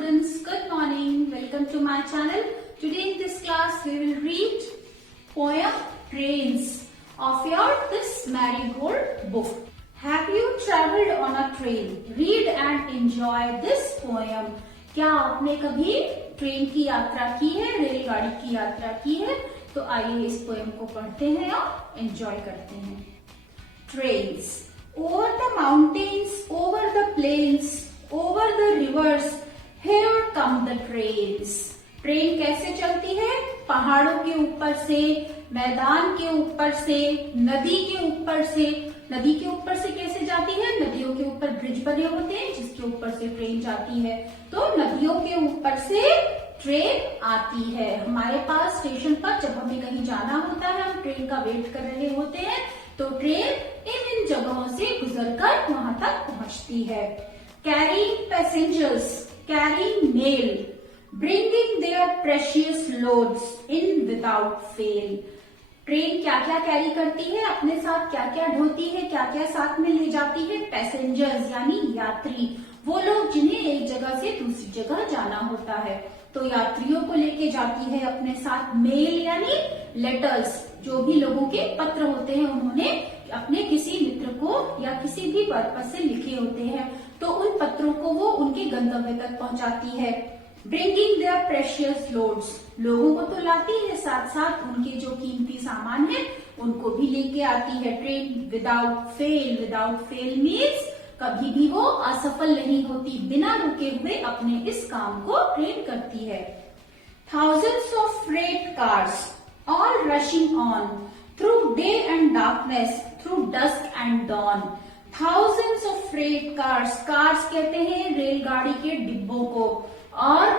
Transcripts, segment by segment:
students, good morning. Welcome to my channel. Today in this class we will read poem Trains of your This Marigold book. Have you travelled on a train? Read and enjoy this poem. क्या आपने कभी train की यात्रा की है, रेलगाड़ी की यात्रा की है? तो आइए इस पोएम को पढ़ते हैं और एंजॉय करते हैं. Trains. Over the mountains, over the plains, over the rivers, here come the trains. Train कैसे चलती है? पहाड़ों के ऊपर से, मैदान के ऊपर से, नदी के ऊपर से. नदी के ऊपर से कैसे जाती है? नदियों के ऊपर ब्रिज बने होते हैं जिसके ऊपर से ट्रेन जाती है. तो नदियों के ऊपर से ट्रेन आती है. हमारे पास स्टेशन पर जब हमें कहीं जाना होता है, हम ट्रेन का वेट कर रहे होते हैं, तो ट्रेन इन जगहों से गुजरकर वहां तक पहुंचती है. Carrying passengers, carrying mail, bringing their precious loads in without fail. Train क्या क्या कैरी करती है, अपने साथ क्या क्या ढोती है, क्या क्या साथ में ले जाती है? पैसेंजर्स यानी यात्री, वो लोग जिन्हें एक जगह से दूसरी जगह जाना होता है. तो यात्रियों को लेके जाती है अपने साथ. मेल यानी लेटर्स, जो भी लोगों के पत्र होते हैं उन्होंने अपने किसी मित्र को या किसी भी पर्पस से लिखे होते हैं, तो उन पत्रों को वो उनके गंतव्य तक पहुंचाती है. ब्रिंगिंग देयर प्रेशियस लोड्स, लोगों को तो लाती है, साथ साथ उनके जो कीमती सामान है उनको भी लेके आती है. Train without fail, without fail means कभी भी वो असफल नहीं होती, बिना रुके हुए अपने इस काम को ट्रेन करती है. Thousands of freight cars all rushing on through day and darkness, through dusk and dawn. Thousands of freight cars, cars कहते हैं रेलगाड़ी के डिब्बों को, और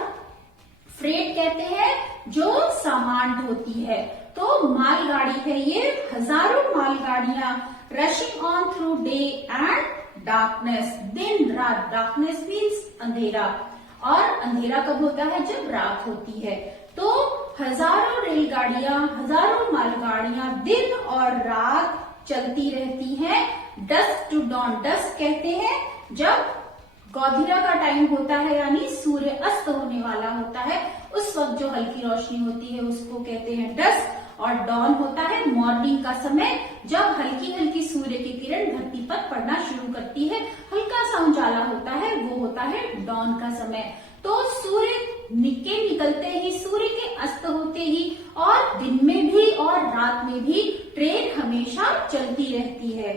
फ्रेट कहते हैं जो सामान ढोती है. तो मालगाड़ी है ये, हजारों मालगाड़ियां. Rushing on through day and darkness, दिन रात. डार्कनेस मीन्स अंधेरा, और अंधेरा कब होता है? जब रात होती है. तो हजारों रेलगाड़ियां, हजारों मालगाड़ियां दिन और रात चलती रहती हैं. डस्क टू डॉन, डस्क कहते हैं जब गौधीरा का टाइम होता है, यानी सूर्य अस्त होने वाला होता है, उस वक्त जो हल्की रोशनी होती है उसको कहते हैं डस्क. और डॉन होता है मॉर्निंग का समय, जब हल्की हल्की सूर्य की किरण धरती पर पड़ना शुरू करती है, हल्का सा उजाला होता है, वो होता है डॉन का समय. तो सूर्य के निकलते ही, सूर्य के अस्त होते ही, और दिन में भी और रात में भी ट्रेन हमेशा चलती रहती है.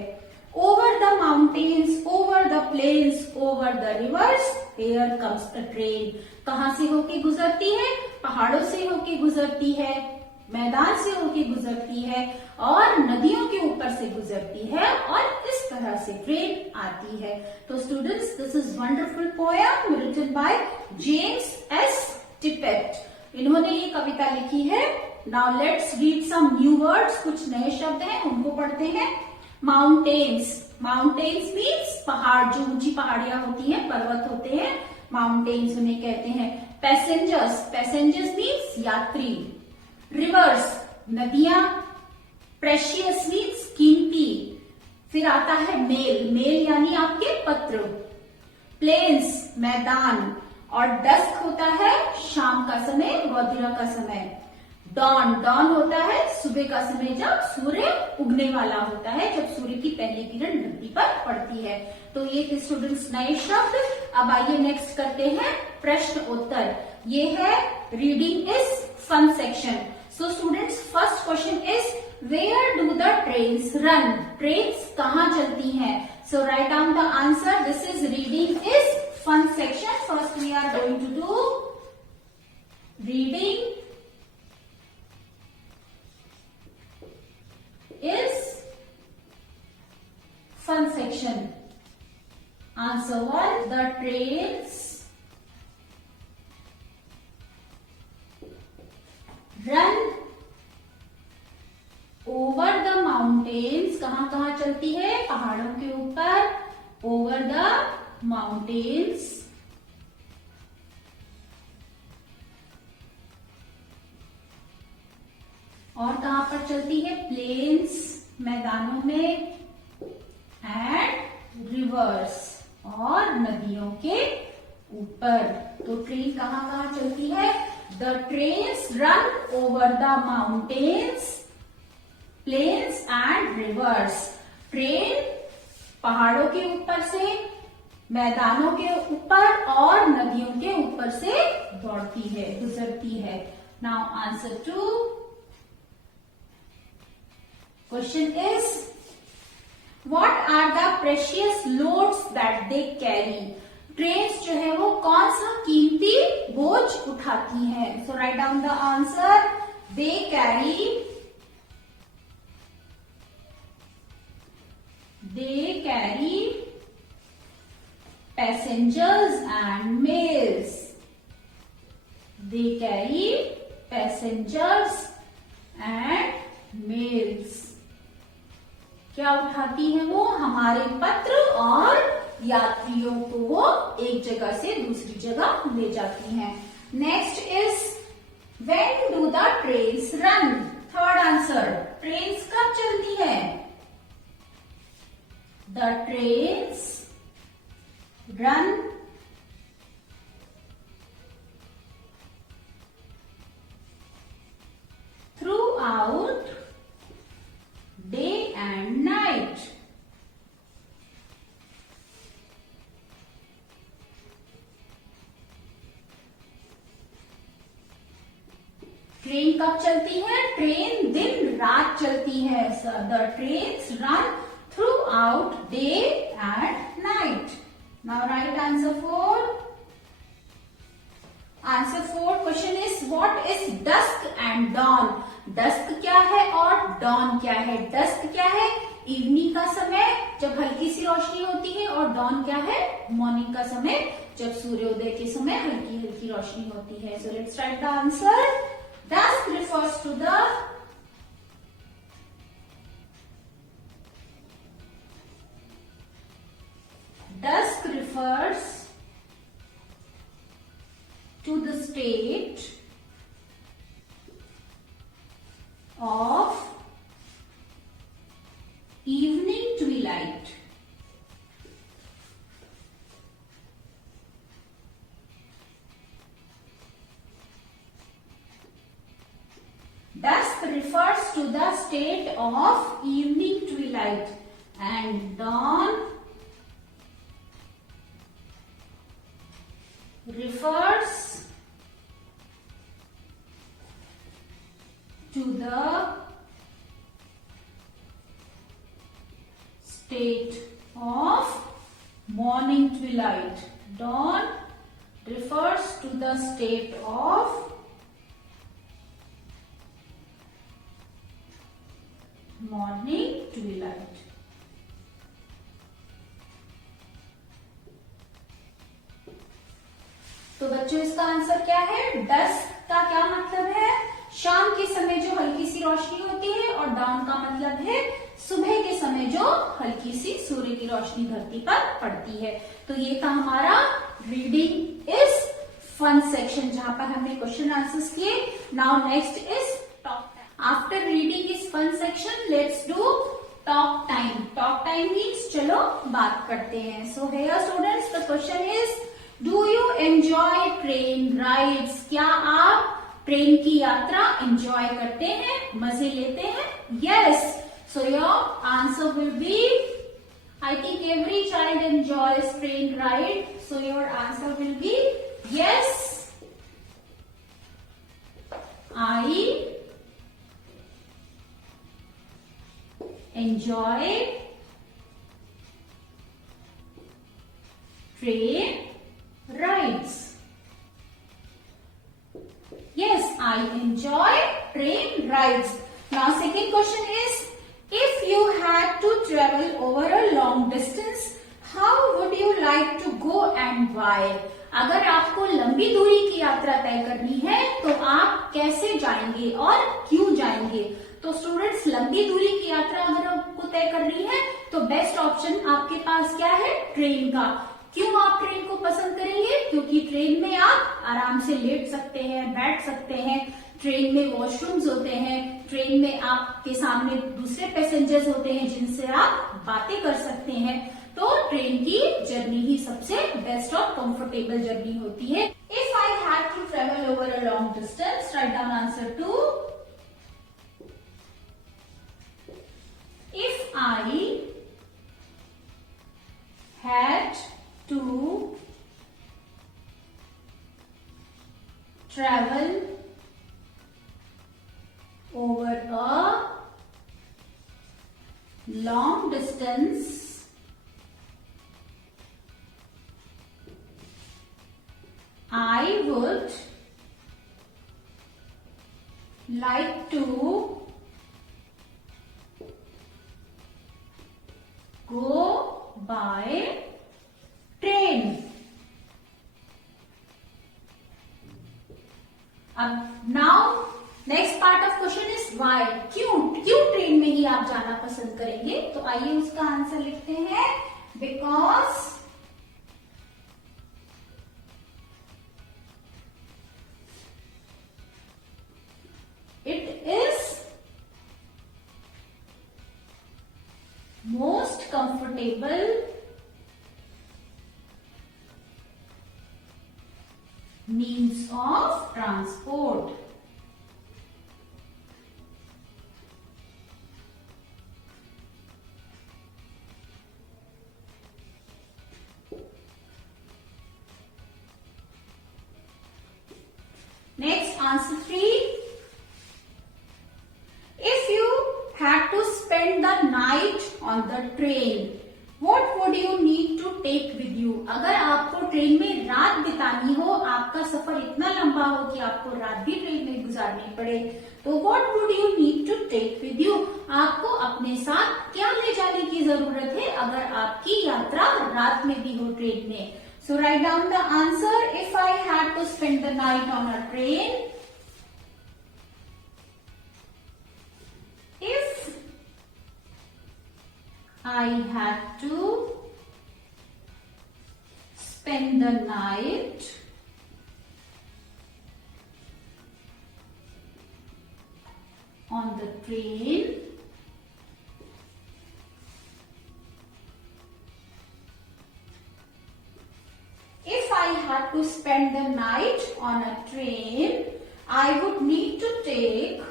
Over the mountains, over the plains, over the rivers, here comes the train. कहाँ से होके गुजरती है? पहाड़ों से होके गुजरती है, मैदान से होके गुजरती है, और नदियों के ऊपर से गुजरती है, और इस तरह से ट्रेन आती है. तो students, this is wonderful poem written by James S Tippett. इन्होंने ये कविता लिखी है. Now let's read some new words. कुछ नए शब्द हैं, उनको पढ़ते हैं. माउंटेन्स, माउंटेन्स मीन्स पहाड़, जो ऊंची पहाड़ियां होती हैं, पर्वत होते हैं, माउंटेन्स उन्हें कहते हैं. पैसेंजर्स, पैसेंजर्स मीन्स यात्री. रिवर्स, नदियां. प्रेशियस मीन्स कीमती. फिर आता है मेल, मेल यानी आपके पत्र. प्लेन्स, मैदान. और डस्क होता है शाम का समय, गौधीरा का समय. डॉन, डॉन होता है सुबह का समय, जब सूर्य उगने वाला होता है, जब सूर्य की पहली किरण धरती पर पड़ती है. तो ये थे स्टूडेंट्स नए शब्द. अब आइए नेक्स्ट करते हैं प्रश्न उत्तर. ये है reading is fun section. So students, first question is where do the trains run? Trains कहाँ चलती हैं? So write down the answer. This is reading is fun section. First we are going to do reading is fun section. Answer 1. The trains run over the mountains. कहाँ कहाँ चलती है? पहाड़ों के ऊपर. Over the mountains. और कहाँ पर चलती है? प्लेन्स, मैदानों में. एंड रिवर्स, और नदियों के ऊपर। तो ट्रेन कहाँ कहाँ चलती है? The trains run over the mountains, plains and rivers. Train पहाड़ों के ऊपर से, मैदानों के ऊपर और नदियों के ऊपर से दौड़ती है, गुजरती है। Now answer to question is what are the precious loads that they carry. Trains जो है वो कौन सा कीमती बोझ उठाती हैं? So write down the answer. They carry passengers and mails. They carry passengers and mails. क्या उठाती है वो? हमारे पत्र और यात्रियों को वो एक जगह से दूसरी जगह ले जाती हैं। Next is when do the trains run. Third answer, trains कब चलती है? The trains run throughout day and night. Train कब चलती है? ट्रेन दिन रात चलती है। The trains run through out day and night. Now write answer 4. Answer 4 question is what is dusk and dawn? Dusk क्या है और dawn क्या है? Dusk क्या है? इवनिंग का समय जब हल्की सी रोशनी होती है, और dawn क्या है? मॉर्निंग का समय जब सूर्योदय के समय हल्की हल्की रोशनी होती है। So let's write the answer. Dusk refers to the Dusk refers to the state of evening twilight. Dusk refers to the state of evening twilight, and dawn refers to the state of morning twilight. Dawn refers to the state of morning twilight. तो बच्चों इसका answer क्या है? Dusk का क्या मतलब है? शाम के समय जो हल्की सी रोशनी होती है, और डाउन का मतलब है सुबह के समय जो हल्की सी सूर्य की रोशनी धरती पर पड़ती है। तो ये था हमारा रीडिंग इज फन सेक्शन, जहां पर हमने क्वेश्चन आंसर्स किए। Now next is talk time. After reading is fun section, let's do talk time. Talk time means चलो बात करते हैं। So here students, the question is do you enjoy train rides. क्या आप ट्रेन की यात्रा enjoy करते हैं, मजे लेते हैं? Yes. So your answer will be, I think every child enjoys train ride, so your answer will be yes, I enjoy train rides. Yes, I enjoy train rides. Now second question is, if you had to travel over a long distance, how would you like to go and why? अगर आपको लंबी दूरी की यात्रा तय करनी है तो आप कैसे जाएंगे और क्यों जाएंगे? तो स्टूडेंट्स, लंबी दूरी की यात्रा अगर आपको तय करनी है तो बेस्ट ऑप्शन आपके पास क्या है? ट्रेन का। क्यों आप ट्रेन को पसंद करेंगे? क्योंकि ट्रेन में आप आराम से लेट सकते हैं, बैठ सकते हैं, ट्रेन में वॉशरूम्स होते हैं, ट्रेन में आपके सामने दूसरे पैसेंजर्स होते हैं जिनसे आप बातें कर सकते हैं, तो ट्रेन की जर्नी ही सबसे बेस्ट और कंफर्टेबल जर्नी होती है. If I had to travel over a long distance, write down answer 2. इफ आई had to travel over a long distance, I would like to go by train. अब now next part of question is why. क्यों train में ही आप जाना पसंद करेंगे? तो आइए उसका आंसर लिखते हैं. Because it is most comfortable means of transport. Next, answer 3. If you had to spend the night on the train, what would you need to take with you? अगर आपको ट्रेन में रात बितानी हो, आपका सफर इतना लंबा हो कि आपको रात भी ट्रेन में गुजारनी पड़े, तो what would you need to take with you? आपको अपने साथ क्या ले जाने की जरूरत है अगर आपकी यात्रा रात में भी हो ट्रेन में? So write down the answer. If I had to spend the night on a train, if I had to spend the night on the train, if I had to spend the night on a train, I would need to take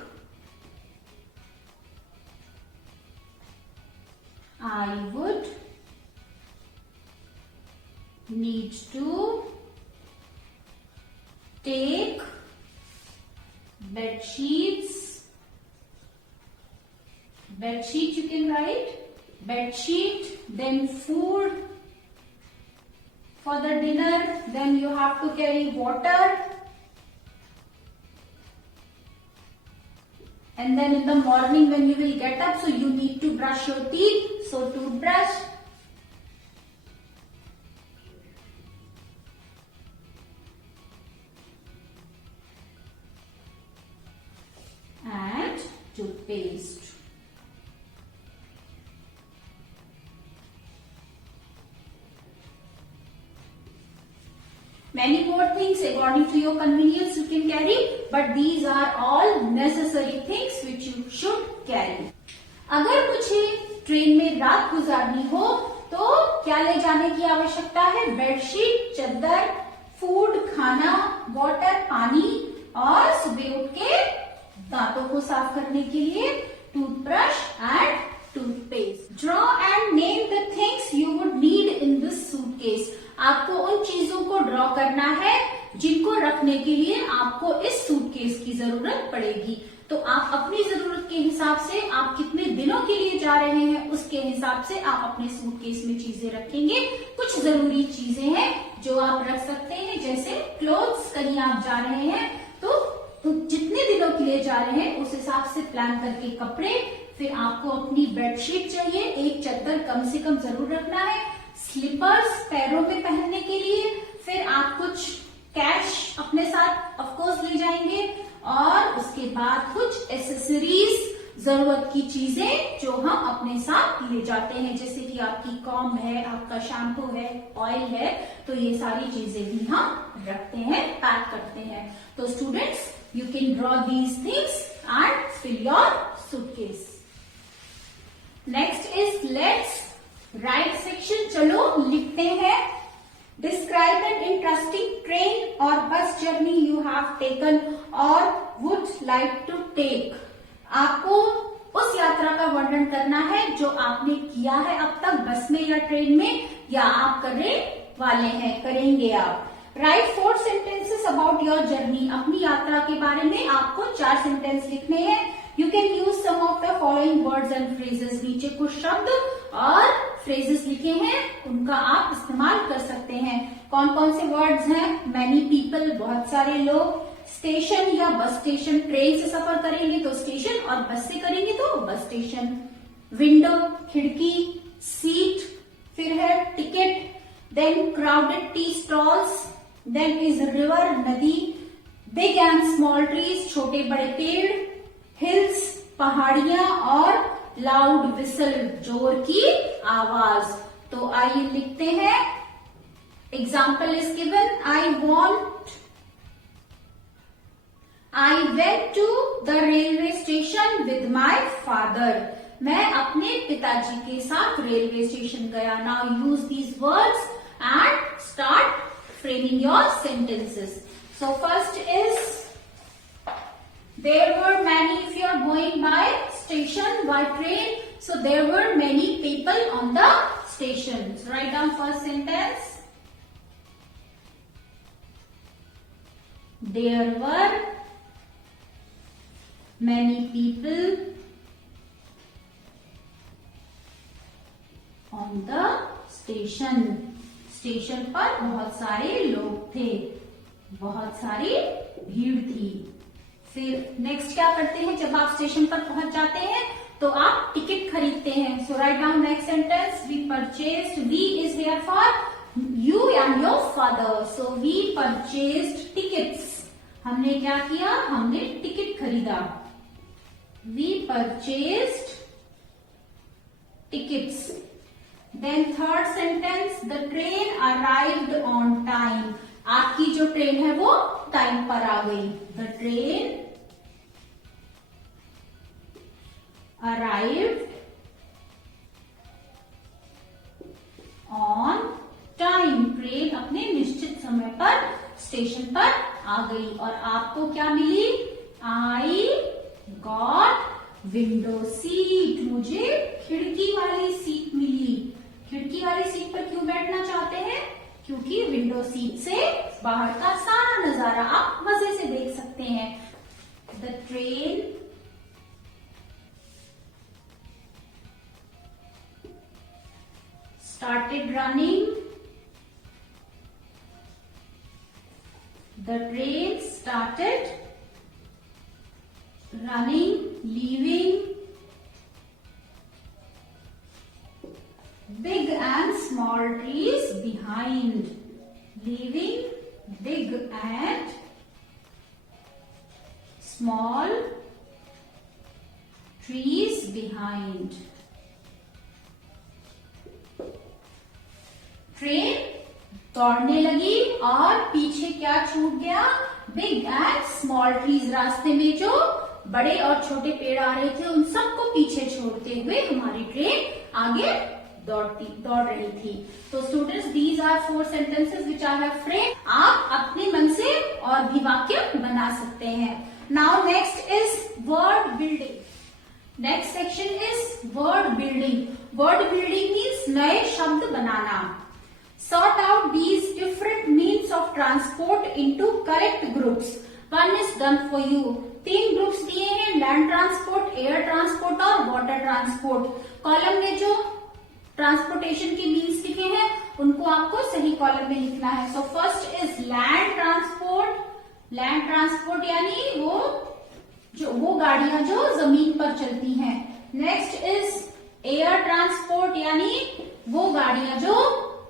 bed sheets. Bed sheet you can write. Bed sheet, then food for the dinner, then you have to carry water, and then in the morning when you will get up, so you need to brush your teeth, so toothbrush, and toothpaste. Many more things according to your convenience you can carry, but these are all necessary things which you should carry. अगर मुझे train में रात गुजारनी हो तो क्या ले जाने की आवश्यकता है? बेडशीट, चादर, फूड, खाना, वाटर, पानी, और सुबह उठ के दांतों को साफ करने के लिए toothbrush and toothpaste. Draw and name the things you would need in this suitcase. आपको उन चीजों को ड्रॉ करना है जिनको रखने के लिए आपको इस सूटकेस की जरूरत पड़ेगी. तो आप अपनी जरूरत के हिसाब से, आप कितने दिनों के लिए जा रहे हैं उसके हिसाब से आप अपने सूटकेस में चीजें रखेंगे. कुछ जरूरी चीजें हैं जो आप रख सकते हैं, जैसे क्लोथ्स. कहीं आप जा रहे हैं तो जितने दिनों के लिए जा रहे हैं उस हिसाब से प्लान करके कपड़े. फिर आपको अपनी बेडशीट चाहिए, एक चादर कम से कम जरूर रखना है, स्लीपर्स पैरों में पहनने के लिए. फिर आप कुछ कैश अपने साथ ऑफ कोर्स ले जाएंगे, और उसके बाद कुछ एसेसरीज, जरूरत की चीजें जो हम अपने साथ ले जाते हैं, जैसे कि आपकी कॉम्ब है, आपका शैम्पू है, ऑयल है, तो ये सारी चीजें भी हम रखते हैं, पैक करते हैं. तो students, you can draw these things and fill your suitcase. Next is let's right section, चलो लिखते हैं। डिस्क्राइब एन इंटरेस्टिंग ट्रेन और bus journey you have taken और वुड लाइक टू टेक। आपको उस यात्रा का वर्णन करना है जो आपने किया है अब तक बस में या ट्रेन में, या आप करने वाले हैं, करेंगे आप। Right 4 sentences about your journey. अपनी यात्रा के बारे में आपको 4 सेंटेंस लिखने हैं। You can use some of the following words and phrases. नीचे कुछ शब्द और फ्रेजेस लिखे हैं, उनका आप इस्तेमाल कर सकते हैं। कौन कौन से वर्ड्स हैं? मैनी पीपल, बहुत सारे लोग। स्टेशन या बस स्टेशन, ट्रेन से सफर करेंगे तो स्टेशन और बस से करेंगे तो बस स्टेशन। विंडो, खिड़की। सीट, फिर है ticket, then crowded tea stalls, then is river, नदी। बिग एंड स्मॉल ट्रीज, छोटे बड़े पेड़। हिल्स, पहाड़ियां। और लाउड विसल, जोर की आवाज। तो आइए लिखते हैं। Example is given. I went to the railway station with my father. मैं अपने पिताजी के साथ रेलवे स्टेशन गया। Now use these words and start framing your sentences. So first is, there were many, if you are going by station, by train, so there were many people on the station. So write down first sentence. There were many people on the station. Station पर बहुत सारे लोग थे, बहुत सारी भीड़ थी। फिर नेक्स्ट क्या करते हैं? जब आप स्टेशन पर पहुंच जाते हैं तो आप टिकट खरीदते हैं। So write down next sentence. We purchased, we is here for you and your father, so we purchased tickets. हमने क्या किया? हमने टिकट खरीदा। We purchased tickets. Then third sentence, the train arrived on time. आपकी जो train है वो time पर आ गई। The train arrived on time. Train अपने निश्चित समय पर स्टेशन पर आ गई। और आपको क्या मिली? I got window seat. मुझे खिड़की वाली सीट मिली। खिड़की वाली सीट पर क्यों बैठना चाहते हैं? क्योंकि विंडो सीट से बाहर का सारा नजारा आप मजे से देख सकते हैं। The train started running. The train started running, leaving big and small trees behind. Leaving big and small trees behind. Train दौड़ने लगी और पीछे क्या छूट गया? Big and small trees. रास्ते में जो बड़े और छोटे पेड़ आ रहे थे उन सबको पीछे छोड़ते हुए हमारी ट्रेन आगे दौड़ रही थी। तो students, these are 4 sentences which I have framed. आप अपने मन से और भी वाक्य बना सकते हैं। Now next is word building. Next section is word building. Word building means नए शब्द बनाना। Sort out these different means of transport into correct groups. One is done for you. 3 groups दिए हैं, लैंड ट्रांसपोर्ट, एयर ट्रांसपोर्ट और water transport. Column में जो transportation के means लिखे हैं उनको आपको सही कॉलम में लिखना है। So first is land transport. Land transport यानी वो गाड़ियां जो जमीन पर चलती हैं। नेक्स्ट इज एयर ट्रांसपोर्ट यानी वो गाड़ियां जो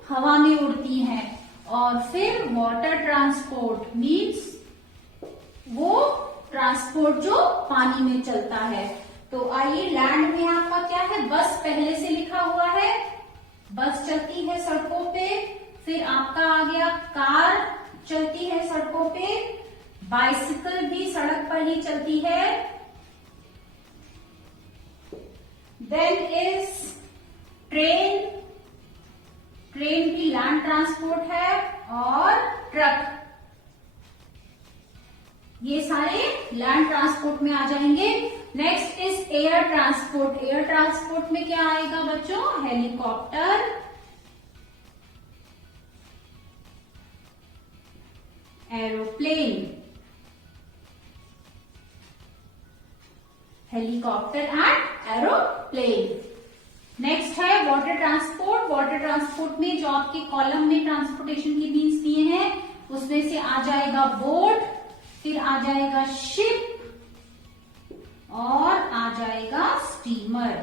हवा में उड़ती हैं। और फिर वाटर ट्रांसपोर्ट मीन्स वो ट्रांसपोर्ट जो पानी में चलता है। तो आइए, लैंड में आपका क्या है? बस पहले से लिखा हुआ है, बस चलती है सड़कों पे। फिर आपका आ गया कार चलती है सड़कों पे, बाइसिकल भी सड़क पर ही चलती है। देन इज ट्रेन, ट्रेन भी लैंड ट्रांसपोर्ट है और ट्रक, ये सारे लैंड ट्रांसपोर्ट में आ जाएंगे। Next is air transport. Air transport में क्या आएगा बच्चों? Helicopter, aeroplane, helicopter and aeroplane. Next है वाटर ट्रांसपोर्ट। वाटर ट्रांसपोर्ट में जो आपके कॉलम में ट्रांसपोर्टेशन की मीन्स दिए हैं उसमें से आ जाएगा बोट, फिर आ जाएगा शिप और आ जाएगा स्टीमर।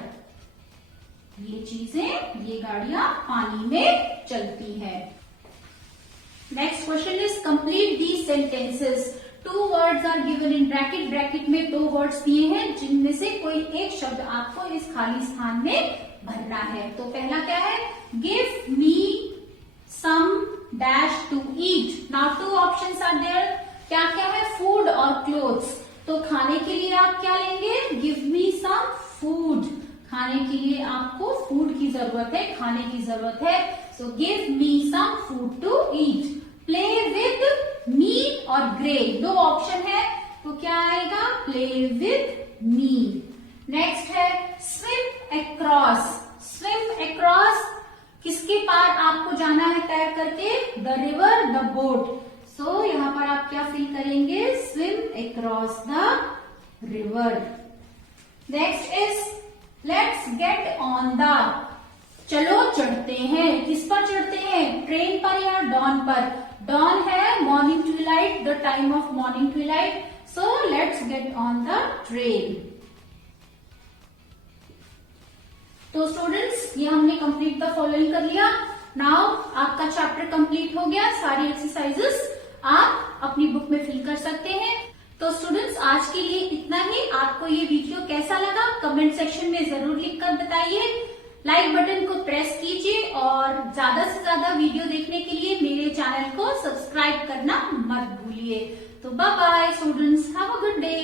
ये चीजें, ये गाड़ियां पानी में चलती है। Next question is complete these sentences. 2 words are given in bracket. Bracket में 2 वर्ड्स दिए हैं जिनमें से कोई एक शब्द आपको इस खाली स्थान में भरना है। तो पहला क्या है? Give me some dash to eat. Now 2 options are there. क्या क्या है? फूड और क्लोथ्स। तो खाने के लिए आप क्या लेंगे? Give me some food. खाने के लिए आपको फूड की जरूरत है, खाने की जरूरत है। So give me some food to eat. Play with me और ग्रे, 2 ऑप्शन है, तो क्या आएगा? Play with me. नेक्स्ट है स्विम अक्रॉस। स्विम अक्रॉस, किसके पार आपको जाना है तैर करके? The river, the boat. सो यहां पर आप क्या फिल करेंगे? Swim across the river. Next is let's get on the. चलो चढ़ते हैं। किस पर चढ़ते हैं? ट्रेन पर या डॉन पर? डॉन है morning Twilight, the time of morning Twilight. So let's get on the train. तो स्टूडेंट्स, ये हमने कंप्लीट द फॉलोइंग कर लिया। नाउ आपका चैप्टर कंप्लीट हो गया। सारी एक्सरसाइजेस आप अपनी बुक में फिल कर सकते हैं। तो स्टूडेंट्स, आज के लिए इतना ही। आपको ये वीडियो कैसा लगा कमेंट सेक्शन में जरूर लिखकर बताइए। लाइक बटन को प्रेस कीजिए और ज्यादा से ज्यादा वीडियो देखने के लिए मेरे चैनल को सब्सक्राइब करना मत भूलिए। तो bye bye students, have a good day.